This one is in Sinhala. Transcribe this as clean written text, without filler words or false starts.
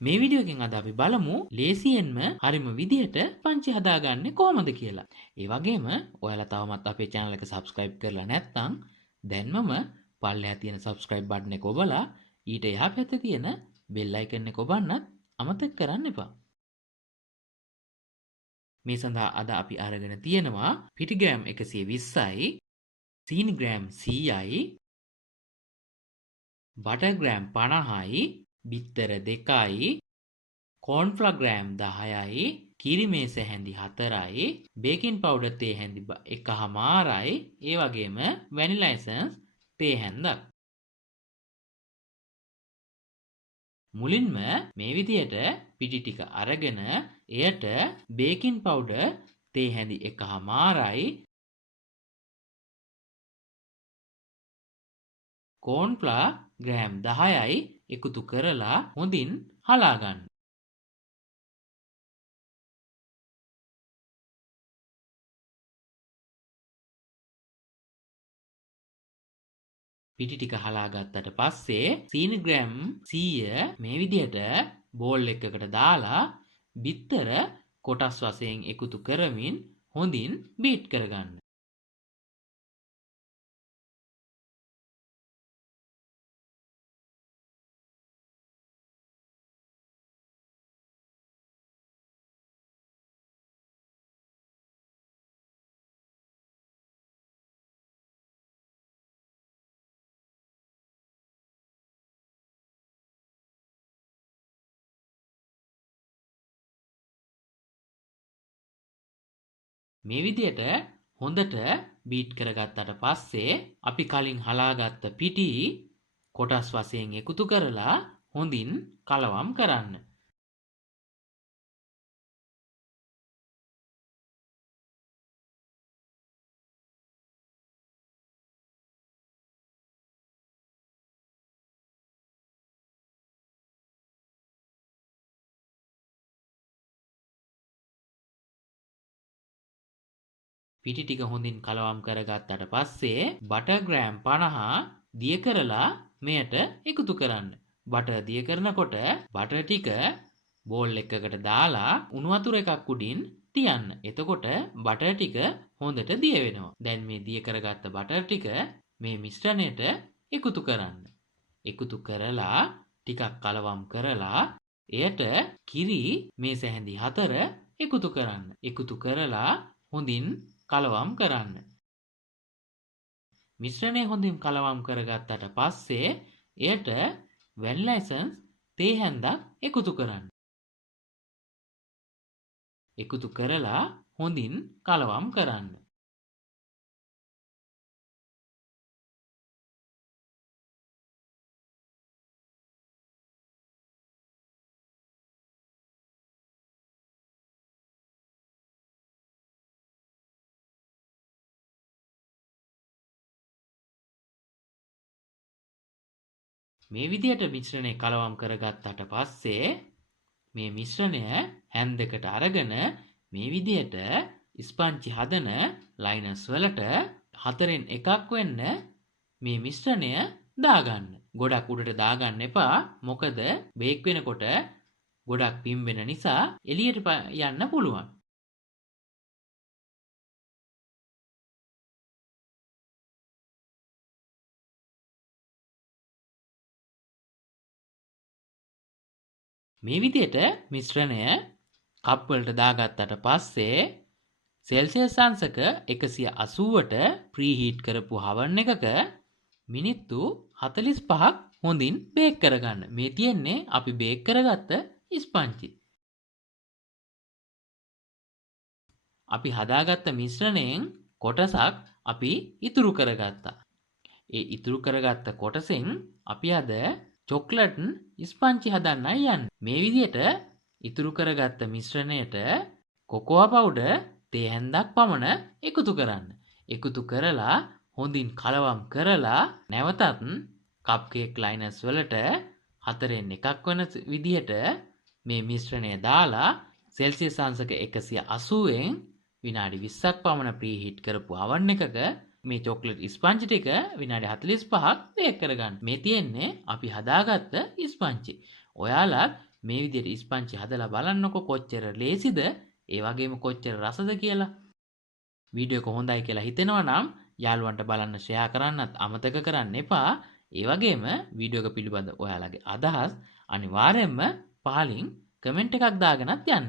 මේ වීඩියෝ එකෙන් අද අපි බලමු ලේසියෙන්ම හරිම විදිහට පංචි හදාගන්නේ කොහොමද කියලා. ඒ වගේම ඔයාලා තවමත් අපේ channel එක subscribe කරලා නැත්නම් දැන්මම පල්ලෙහා තියෙන subscribe button එක ඔබලා ඊට එහා පැත්තේ තියෙන bell icon එක ඔබන්නත් අමතක කරන්න එපා. මේ සඳහා අද අපි අරගෙන තියෙනවා පිටි ග්‍රෑම් 120යි, සීනි ග්‍රෑම් 100යි, බටර් ග්‍රෑම් 50යි, බිත්තර 2යි, කෝන්ෆ්ලා ග්‍රෑම් 10යි, කිරි මේස හැඳි 4යි, බේකින් පවුඩර් තේ හැඳි 1/4යි, ඒ වගේම වැනිලා එසන්ස් තේ හැන්දක්. මුලින්ම මේ විදිහට පිටි ටික අරගෙන එයට බේකින් පවුඩර් තේ හැඳි 1/4යි, කෝන්ෆ්ලා ග්‍රෑම් 10යි එකතු කරලා හොඳින් හලා ගන්න. පිටි ටික හලා ගත්තට පස්සේ සීනි ග්‍රෑම් 100 මේ විදිහට බෝල් එකකට දාලා බිත්තර කොටස් වශයෙන් එකතු කරමින් හොඳින් බීට් කරගන්න. මේ විදිහට හොඳට බීට් කරගත්තට පස්සේ අපි කලින් හලාගත්ත පිටි කොටස් වශයෙන් එකතු කරලා හොඳින් කලවම් කරන්න. පිටි ටික හොඳින් කලවම් කරගත්තට පස්සේ බටර් ග්‍රෑම් 50 දිය කරලා මෙයට එකතු කරන්න. බටර් දිය කරනකොට බටර් ටික බෝල් එකකට දාලා උණු වතුර එකක් උඩින් තියන්න. එතකොට බටර් ටික හොඳට දිය වෙනවා. දැන් මේ දිය කරගත්ත බටර් ටික මේ මිශ්‍රණයට එකතු කරන්න. එකතු කරලා ටිකක් කලවම් කරලා එයට කිරි මේස හැඳි 4 එකතු කරන්න. එකතු කරලා හොඳින් කලවම් කරන්න. මිශ්‍රණය හොඳින් කලවම් කරගත්තට පස්සේ එයට වැනිලා එසන්ස් තේ හැන්දක් එකතු කරන්න. එකතු කරලා හොඳින් කලවම් කරන්න. මේ විදිහට මිශ්‍රණය කලවම් කරගත්තට පස්සේ මේ මිශ්‍රණය හැන්දකට අරගෙන මේ විදිහට ස්පංචි හදන ලයිනස් වලට 4න් එකක් වෙන්න මේ මිශ්‍රණය දාගන්න. ගොඩක් උඩට දාගන්න එපා. මොකද බේක් වෙනකොට ගොඩක් පිම්බෙන නිසා එළියට යන්න පුළුවන්. මේ විදිහට මිශ්‍රණය කප් වලට දාගත්තට පස්සේ සෙල්සියස් අංශක 180ට ප්‍රීහීට් කරපු oven එකක මිනිත්තු 45ක් හොඳින් බේක් කරගන්න. මේ තියෙන්නේ අපි බේක් කරගත්ත ස්පංචි. අපි හදාගත්ත මිශ්‍රණයෙන් කොටසක් අපි ඉතුරු කරගත්තා. ඒ ඉතුරු කරගත්ත කොටසෙන් අපි අද චොක්ලට් ස්පංචි හදන්නයි යන්නේ. මේ විදිහට ඉතුරු කරගත්ත මිශ්‍රණයට කොකෝවා පවුඩර් තේ හැන්දක් පමණ එකතු කරන්න. එකතු කරලා හොඳින් කලවම් කරලා නැවතත් කප් කේක් ලයිනර්ස් වලට 4න් එකක් වෙන විදිහට මේ මිශ්‍රණය දාලා සෙල්සියස් අංශක 180න් විනාඩි 20ක් පමණ ප්‍රීහීට් කරපු oven එකක මේ චොක්ලට් ස්පංච් ටික විනාඩි 45ක් බේක් කරගන්න. මේ තියෙන්නේ අපි හදාගත්ත ස්පංචි. ඔයාලත් මේ විදිහට ස්පංචි හදලා බලන්නකො කොච්චර ලේසිද ඒ වගේම කොච්චර රසද කියලා. වීඩියෝ එක හොඳයි කියලා හිතෙනවා නම් යාළුවන්ට බලන්න ෂෙයා කරන්නත් අමතක කරන්න එපා. ඒ වගේම වීඩියෝ එක පිළිබඳ ඔයාලගේ අදහස් අනිවාර්යයෙන්ම පහලින් කමෙන්ට් එකක් දාගෙනත් යන්න.